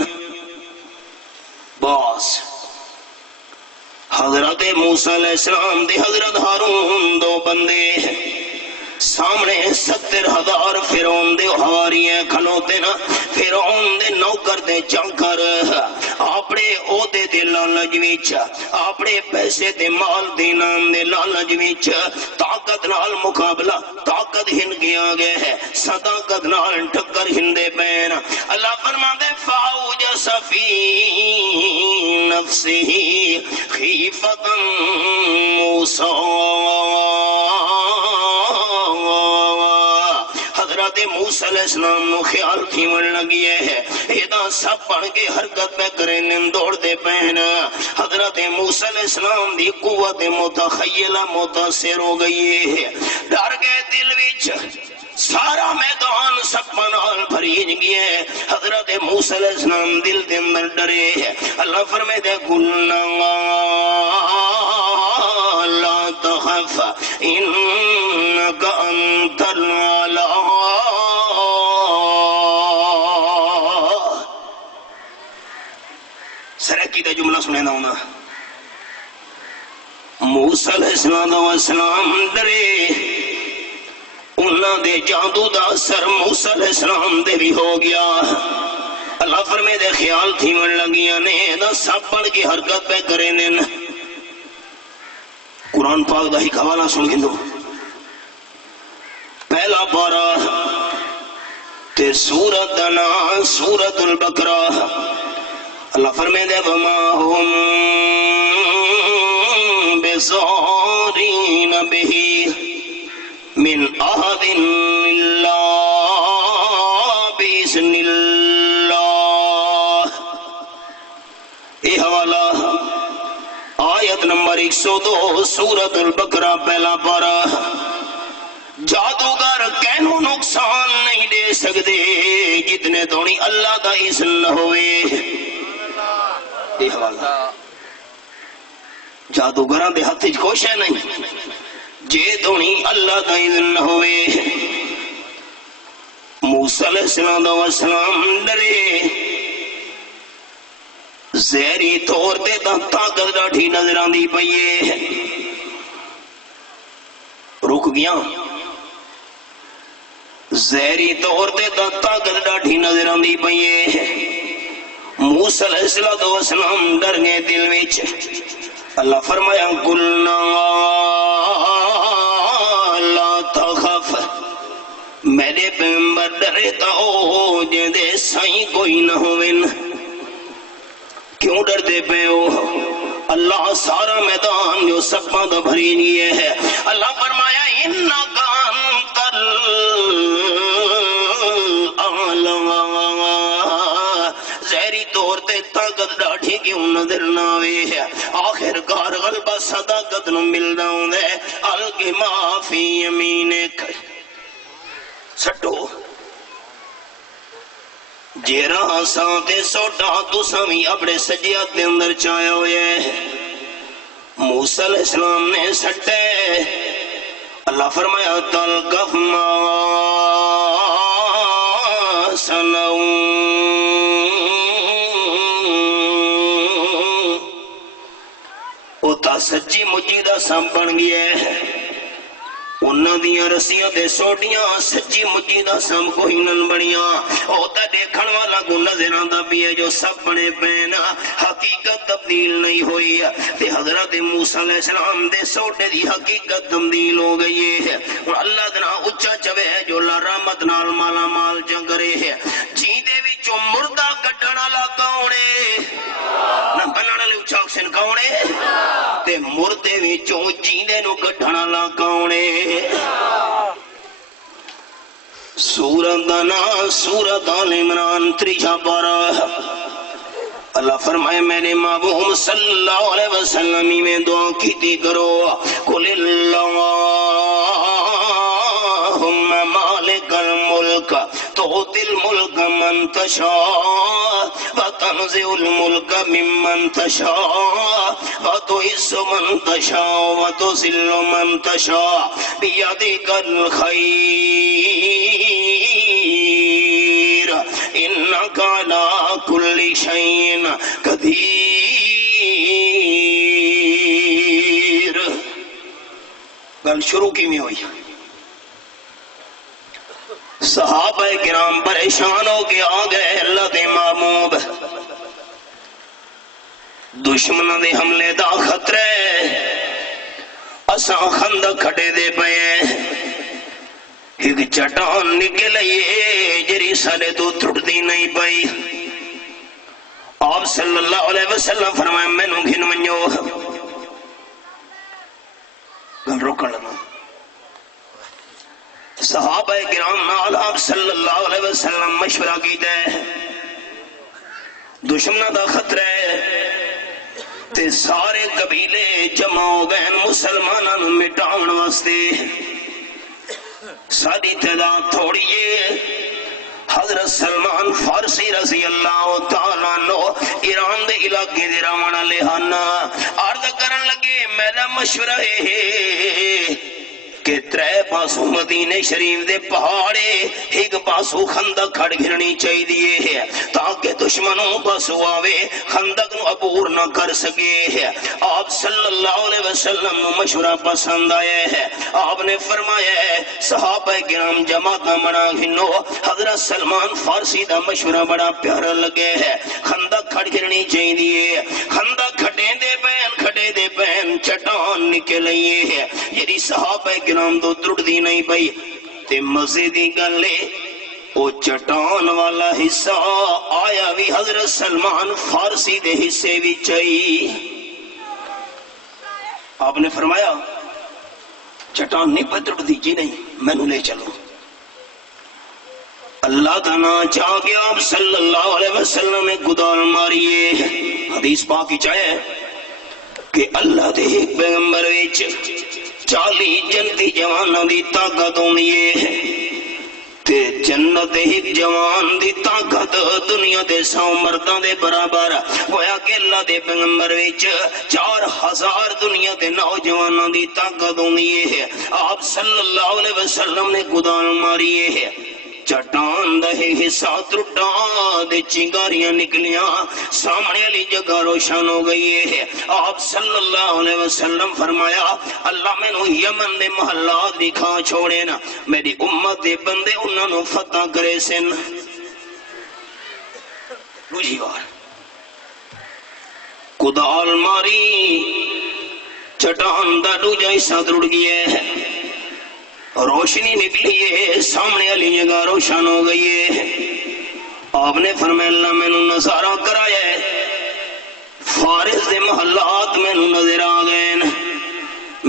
باس حضرت موسیٰ علیہ السلام دے حضرت ہارون دو بندے سامنے 70,000 فرعون دے حواری ہیں کھلوتے نا فرعون دے نوکر دے چنکر اپنے عہدے دے لالچ وچ اپنے پیسے دے مال دے نام دے لالچ وچ طاقت نال مقابلہ طاقت ہن گیا گئے ہے صداقت نال ٹکر ہندے پین اللہ فرماندے فاوجس فی نفسہ خیفۃ موسیٰ حضرت موسیٰ علیہ السلام نو خیال تھیون لگی ہے ایدہ سب پڑھ کے حرکت پہ کریں دوڑ دے پہن حضرت موسیٰ علیہ السلام دی قوت متخیلہ متاثر ہو گئی ہے ڈر گئے دل وچ سارا میدان سپاں نال بھری گئے حضرت موسیٰ علیہ السلام دل دے اندر ڈرے اللہ فرمائے دے قلنا لا تخف انک انت العلی سرکی دا جملہ سنے نہ ہونا موسیٰ علیہ السلام ڈرے انہاں دے جادو دا اثر موسیٰ علیہ السلام دے بھی ہو گیا اللہ فرمائے دے خیال تھی من لگیاں نے دا سب پڑھ کی حرکت پہ کریں دن قرآن پاک دا ہی حوالہ سن گندو پہلا پارا تے سورت دنا سورت البقرہ اللہ فرمائے دے وما ہم بزارین بہی من احد اللہ بإذن اللہ یہ حوالہ آیت نمبر 102 سورت البقرہ پہلا پارا جادوگر کینوں نقصان نہیں دے سکتے جتنے دونی اللہ دا اذن نہ ہوئے یہ حوالہ جادوگران دے ہاتھ کوئی شے نہیں جے دونی اللہ دا اذن نہ ہوئے موسیٰ علیہ السلام ڈرے زہری طور دے دا طاقت ڈاٹھی نظر آن دی پئیے رک گیا زہری طور دے دا طاقت ڈاٹھی نظر آن دی پئیے موسیٰ علیہ السلام ڈر گئے دل وچ اللہ فرمایا قلنا لا تخف میرے پیغمبر ڈرتا ہو جدے سائیں کوئی نہ ہوئن کیوں ڈرتے پہ ہو اللہ سارا میدان جو سپاں تو بھری لیے ہے اللہ فرمایا انکا انت زہری طور تے طاقت ڈاٹھی کیوں نظر ناوے ہے آخر کار غلبہ صداقت نو ملنا ہوں دے الگی معافی یمینک سٹو جیرہ سانتے سوٹا تو سامی اپنے سجیات دے اندر چاہے ہوئے موسیٰ علیہ السلام نے سٹے اللہ فرمایا تلقف ما سنون اوتا سچی مجیدہ سام بن گیا ہے انہاں دیاں رسیاں دے سوٹیاں سچی مجیدہ سام کوئی نن بڑیاں اوتا دیکھن والا کو نظر آندا بھی ہے جو سب بڑے پینا حقیقت تبدیل نہیں ہوئی تے حضرت موسیٰ علیہ السلام دے سوٹے دی حقیقت تبدیل ہو گئی ہے اور اللہ دنا اچھا چوے ہے جو اللہ رحمت نال مالا مال جنگرے ہے جیندے بھی جو مردہ کٹنا لگاؤنے نہ بنانا لے اچھا اکسن کاؤنے تے مردے بھی جو جیندے نو کٹنا لگاؤنے سورت دنا سورت آل عمران تریجہ پارا اللہ فرمائے میرے محبوب صلی اللہ علیہ وسلم میں دعا کی تھی کرو قل اللہم مالک الملک تؤتی الملک من تشاء وتنزع الملک ممن تشاء وتعز من تشاء وتذل من تشاء بیدک الخیر انک علی کل شیء قدیر. گل شروع کی میں ہوئی. صحابہ کرام پریشان ہو کے آ گئے اللہ دے محبوب، دشمنوں دے حملے دا خطرہ ہے، اساں خندق کھٹے دے پئے ہیں، ایک چٹان نکل آئی جری سارے تو ٹوٹدی نہیں پئی. آپ صلی اللہ علیہ وسلم فرمایا مینوں گھن منجو. گل روکن لگا. صحابہ کرام نال آپ صلی اللہ علیہ وسلم مشورہ کیتا ہے، دشمنوں دا خطرہ ہے تے سارے قبیلے جمع ہو گئے مسلمانوں نوں مٹاؤن واسطے. ساری تعداد تھوڑی ہے. حضرت سلمان فارسی رضی اللہ تعالیٰ عنہ ایران دے علاقے دے راون والے ہن عرض کرن لگے میرا مشورہ ہے کہ ترے پاسو مدینے شریف دے پہاڑے ایک پاسو خندق کھڑ گھرنی چاہیے تاکہ دشمنوں پاسو آوے خندق نو عبور نہ کر سکے. آپ صلی اللہ علیہ وسلم نو مشورہ پسند آیا ہے. آپ نے فرمایا ہے صحابہ کرام جماعت منا گھنو. حضرت سلمان فارسی دا مشورہ بڑا پیارا لگے ہے. خندق کھڑ گھرنی چاہیے. خندق کھٹے دے پین چٹان نکل آئیے ہے یعنی صحابہ کرام تو ٹوٹ دی نہیں پئی. تے مزے دی گلے او چٹان والا حصہ آیا بھی حضرت سلمان فارسی دے حصے بھی چاہیے. آپ نے فرمایا چٹان نہیں پہ ٹوٹ دی جی نہیں مینو لے چلو. اللہ کا نا چاہ کے آپ صلی اللہ علیہ وسلم نے گدال ماریے. حدیث پاک کی چاہے کہ اللہ دے ایک پیغمبر وچ 40 جنتی جوانوں دی طاقت ہونی ہے تے جنت ایک جوان دی طاقت دنیا دے 100 مرداں دے برابر. گویا کہ اللہ دے پیغمبر وچ 4000 دنیا دے نوجوانوں دی طاقت ہونی ہے. آپ صلی اللہ علیہ وسلم نے گدال ماری ہے. چٹان دا حصہ ٹوٹا دے چنگاریاں نکلیاں سامنے والی جگہ روشن ہو گئی ہے. آپ صلی اللہ علیہ وسلم فرمایا اللہ میں نو یمن دے محلات دکھا چھوڑے نا میری امت دے بندے انہوں نے فتح کرے سن. دوسری بار کدال ماری چٹان دا دوجا حصہ ٹوٹ گیا ہے. روشنی نکلی ہے سامنے والی جگہ روشن ہو گئی ہے. آپ نے فرمایا اللہ میں نو نظارہ کرایا ہے فارس دے محلات میں نو نظر آ گئے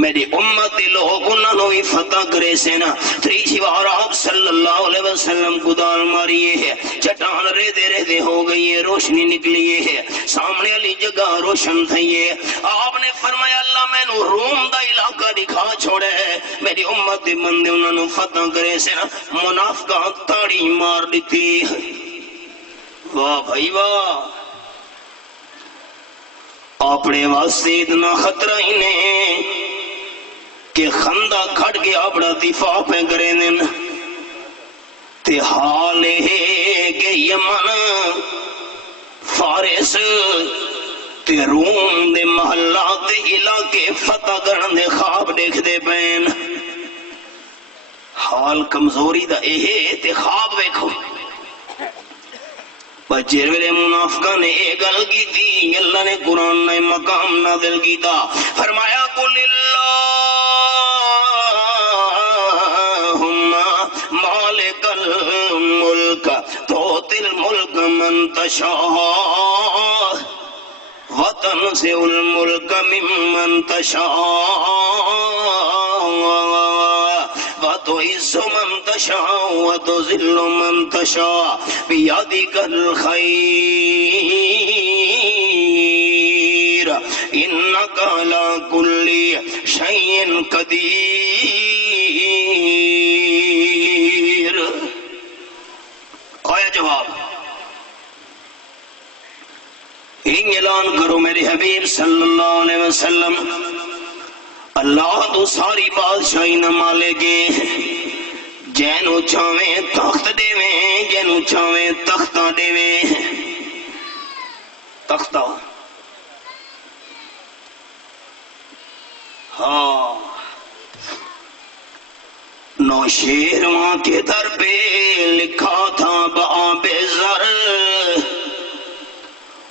میری امت دے لوگ انہوں نے بھی فتح کرے سے نا. تیسری بار آپ صلی اللہ علیہ وسلم گدال ماری ہے چٹان ریدے ہو گئی ہے روشنی نکلی ہے سامنے والی جگہ روشن تھی ہے. آپ نے فرمایا اللہ میں نو روم دا علاقہ دکھا چھوڑے میری امت دے بندے انہوں نے فتح کرے سے نا. منافقہ تاڑی مار دیتی. واہ بھائی واہ اپنے واسطے اتنا خطرہ ہی نہیں کہ خندہ کھڑ کے اپنا دفاع پہ کریں دن. تے حال ہے کہ یمن فارس تے روم دے محلات دے علاقے فتح کرن دے خواب دیکھ دے پین. حال کمزوری دا اے تے خواب ویکھو. جس ویلے منافقہ نے ایک گل کی تھی اللہ نے قرآن نے مقام نازل کیتا فرمایا قل اللہم مالک الملک تؤتی الملک من تشاء وتنزع الملک ممن تشاء وتعز من تشاء وتذل من تشاء بيدك الخير إنك على كل شيء قدير. آیا جواب اعلان کرو میرے حبیب صلی اللہ علیہ وسلم اللہ تو ساری بادشاہی نہ مالے گے جینو چاویں تخت دیویں جینو چاویں تختہ دیویں تختہ ہاں نوشیرواں کے در پہ لکھا تھا بآب زر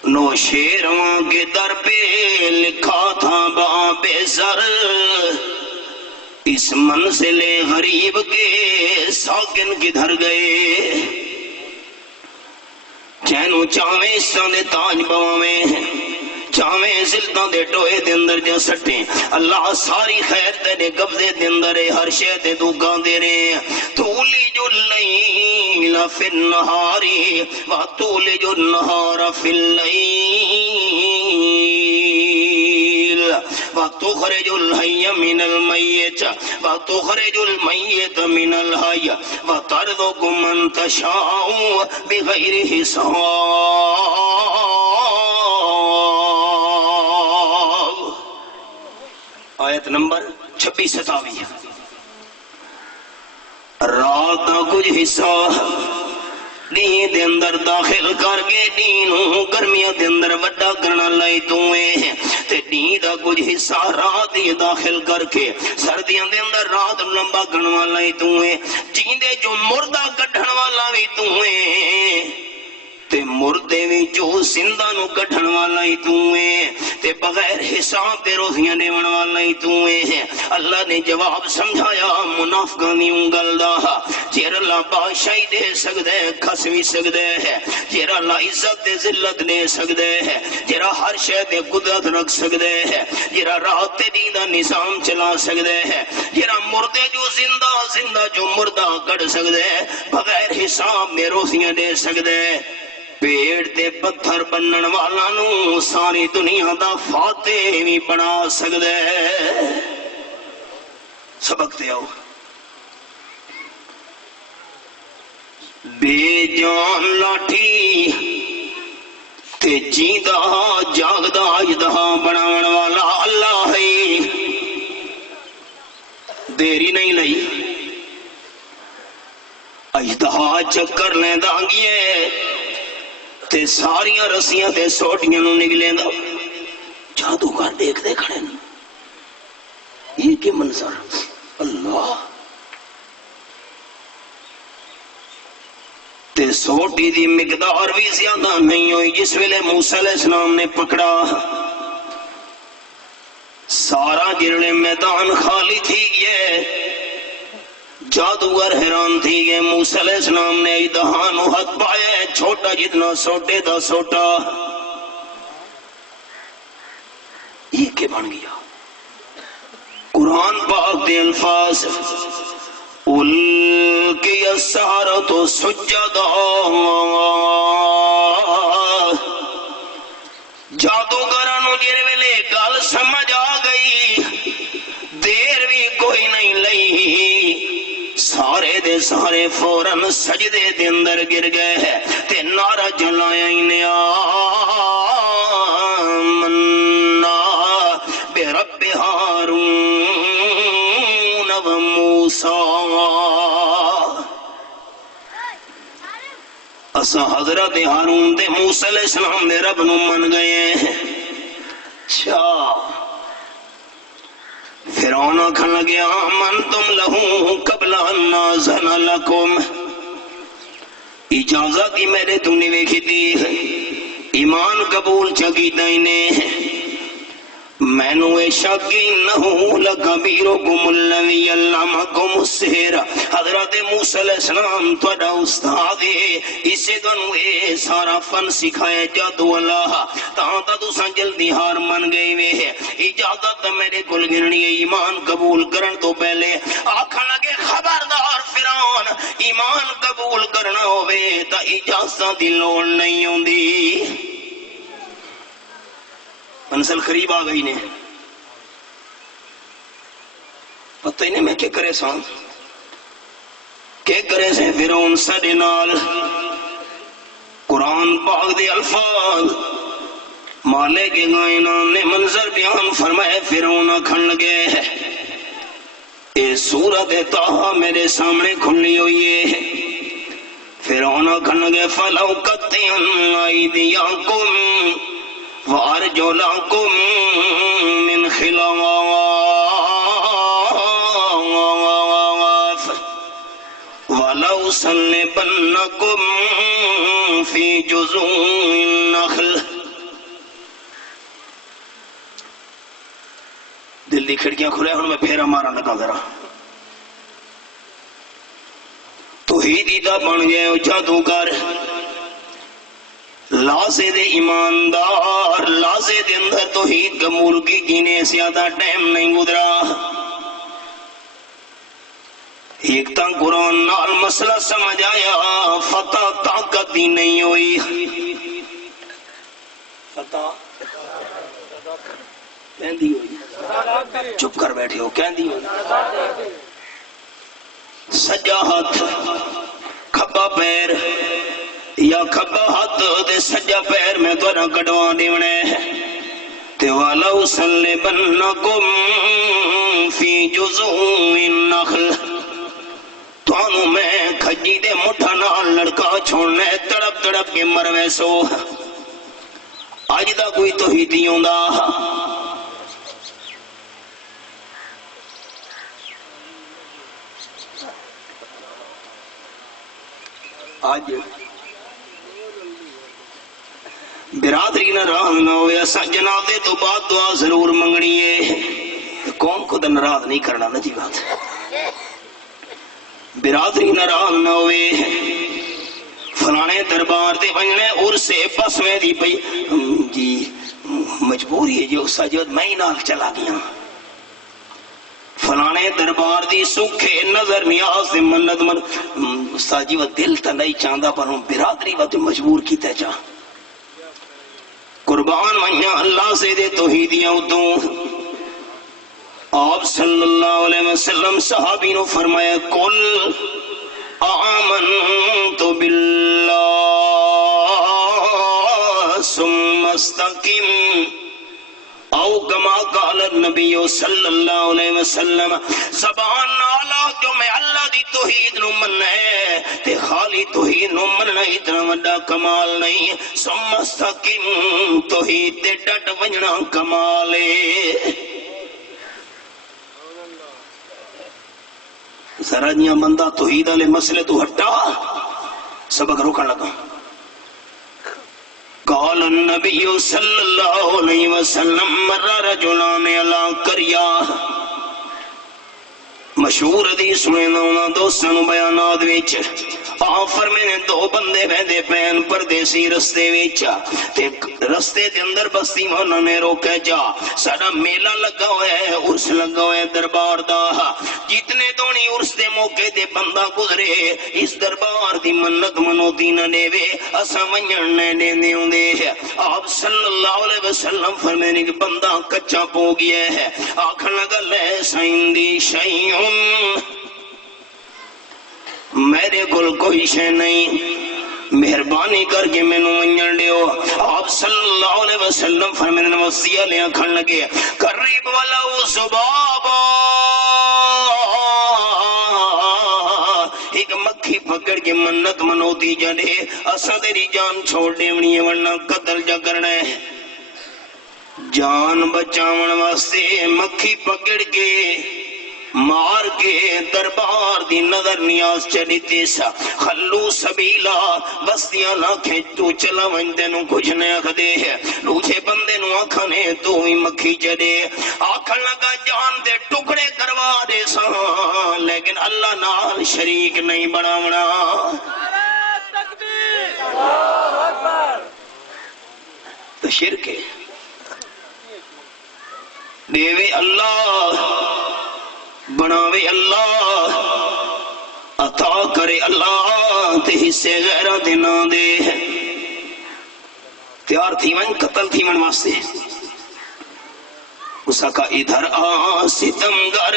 نوشیرواں کے در پہ لکھا تھا بآب زر اس منزل غریب کے ساکن کدھر گئے چینو چاویں اساں دے تاج بواویں چاویں زلداں دے ٹوئے دے اندر جا سٹیں اللہ ساری خیر تیرے قبضے دے اندر ہر شے تے دکاں دے رہے تولج اللیل فی النہار وتولج النہار فی اللیل وتخرج الحی من المیت وتخرج المیت من الحی وترزق من تشاء بغیر حساب آیت نمبر 26-27 رات دا کچھ حصہ دین دے اندر داخل کر کے دینوں گرمیاں دے اندر وڈا کرنا لائی تویں تے دین دا کچھ حصہ رات دی داخل کر کے سردیاں دے اندر رات لمبا کرنا لائی تویں جیندے جو مردہ کٹھن والا بھی تویں تے مردے بھی جو زندہ نو کٹھن والا ہی تویں تے بغیر حساب تے روزیاں دیون والا ہی تویں اللہ نے جواب سمجھایا منافقاں دی انگل دا جیڑا اللہ بادشاہی دے سکدے کھس بھی سکدے ہے جیڑا اللہ عزت تے ذلت دے سکدے ہے جیڑا ہر شے تے قدرت رکھ سکدے ہے جیڑا رات تے دین دا نظام چلا سکدے ہے جیڑا مردے جو زندہ جو مردہ کٹ سکدے بغیر حساب میں روزیاں دے سکدے پیڑ تے پتھر بنن والا نو ساری دنیا دا فاتح بھی بنا سکدے سبق تے آؤ بے جان لاٹھی تے جیندہ جاگدہ اجدہا بناون والا اللہ ہے دیری نہیں لئی اجدہا چکر لیں دانگیے تے ساریاں رسیاں تے سوٹیاں نو نگلیں دا جادوگر دیکھ دے کھڑے یہ کی منظر اللہ تے سوٹی دی مقدار بھی زیادہ نہیں ہوئی جس ویلے موسیٰ علیہ السلام نے پکڑا سارا گرنے میدان خالی تھی گئے جادوگر حیران تھی گئے موسیٰ علیہ السلام نے دہانو ہاتھ پایا چھوٹا جتنا سوٹے دا سوٹا یہ کے بن گیا قرآن پاک دے الفاظ الکی السحرۃ سجدا جادوگراں نو جڑے ویلے گل سمجھ آ گئی دیر بھی کوئی نہیں لئی سارے دے سارے فوراً سجدے دے اندر گر گئے ہیں تے نعرہ جلایا انہیں آمنا برب ہارون و موسیٰ اسا حضرت ہارون دے موسیٰ علیہ السلام دے رب نو من گئے ہیں فرعون آکھن لگے آمنتم لہو قبل ان آذن لکم اجازت ہی میرے تم نے ویکھی دی ایمان قبول چکی دائنے میں نو شک انہو لکبیرکم الذی علمکم السحر حضرت موسیٰ علیہ السلام توڑا استاد اسے دنو اے سارا فن سکھائے جادو اللہ تاں تو سن جلدی ہار من گئی وے اجازت میرے کل گرنی ایمان قبول کرن تو پہلے آکھن لگے خبردار فرعون ایمان قبول کرنا ہوئے تا اجازت دی لوڑ نہیں ہوندی منزل قریب آ گئی نے پتہ ہی نہیں میں کیا کرے سان کیا کرے سے فرعون ساڈے نال قرآن پاک دے الفاظ مالک کائنات نے منظر بیان فرمائے فرعون آکھن لگے اے سورت طٰہٰ میرے سامنے کھلی ہوئی ہے۔ فرعون کہنے لگے فَلَأُقَطِّعَنَّ أَيْدِيَكُمْ وَأَرْجُلَكُمْ مِنْ خِلَافٍ وَلَأُصَلِّبَنَّكُمْ فِي جُذُوعِ النَّخْلِ۔ دل دی کھڑکیاں کھلے ہوں میں پھیرا مارا لگا ذرا توحیدی دا بن گئے جادوگر لازے دے ایماندار لازے دے اندر توحید قبول کی گینے زیادہ ٹائم نہیں گزرا ایک تا قرآن نال مسئلہ سمجھ آیا فتح طاقت ہی نہیں ہوئی فتح کہندی ہوئی چپ کر بیٹھے ہو کہندی ہوئی سجا ہاتھ کھبا پیر یا کھبا ہاتھ دے سجا پیر میں تو نہ کٹوا دیونے تے وَلَأُصَلِّبَنَّكُمْ فِي جُذُوعِ النَّخْلِ توانو میں کھجی دے مٹھا نال لڑکا چھوڑنے تڑپ تڑپ کے مروے سو آج دا کوئی توحیدیوں دا آج برادری ناراض نہ ہوئے اسا جنازے تو بعد دعا ضرور منگنی ہے قوم کو تو ناراض نہیں کرنا نا جی بات برادری ناراض نہ ہوئے فلانے دربار دے بننے اور سے بس میں دی پئی جی مجبوری ہے جو سجد میں ہی نال چلا گیا فلانے دربار دی سکھے نظر نیاز دے منت من ساجی و دل تا نہیں چاندہ پر ہوں برادری و تو مجبور کی تیجا قربان منیا اللہ سے دے توحیدیاں اتوں آپ صلی اللہ علیہ وسلم صحابی نے فرمایا قل آمنت باللہ ثم استقم او کما قال النبی صلی اللہ علیہ وسلم زبان نالا جو میں اللہ دی توحید نو مننے تے خالی توحید نو مننا اتنا وڈا کمال نہیں ثم استقم توحید تے ڈٹ ونجنا کمالے ذرا جیاں بندہ توحید والے مسئلے تو ہٹا سبق روکن لگا قال النبی صلی اللہ علیہ وسلم مر رجلان علی قریہ مشہور حدیث میں نونا دوستانو بیانات ویچ آپ فرمینے دو بندے بیندے پین پردیسی رستے ویچا رستے دے اندر بستی مانا میں روکے جا سارا میلہ لگا ہوئے عرس لگا ہوئے دربار دا جتنے دونی عرس دے موقع دے بندہ گزرے اس دربار دی منت منوتی نہ دیوے اسا منجرنے دینے ہوں دے آپ صلی اللہ علیہ وسلم فرمینے کہ بندہ کچھا پو گیا ہے آکھن لگا لیسا اندی شیعون میرے کل کوئی شے نہیں مہربانی کر کے میں نو منجر دیو آپ صلی اللہ علیہ وسلم فرمینے وسیع لیا کھن لگے قریب ولو زبابا ایک مکھی پکڑ کے منت منوتی جانے اسا تیری جان چھوڑ دیونی ہے ورنہ قتل جا کرنا ہے جان بچاون واسطے مکھی پکڑ کے مار کے دربار دی نظر نیاز چلی تیسا خلو سبیلا بستیاں نہ کھیچو چلا ونجدے نو کچھ نیا کھدے لوچے بندے نو آکھانے تو ہی مکھی چڑے آکھن لگا جان دے ٹکڑے کروا دے ساں لیکن اللہ نال شریک نہیں بناونا تو شرک ہے دیوے اللہ بناوے اللہ عطا کرے اللہ تے حصے غیرہ دینا دے تیار تھی من قتل تھی من واسطے اسا کا ادھر آ ستمگر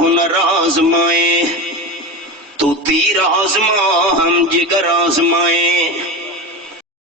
ہنر آزمائے تو تیر آزما ہم جگر آزمائے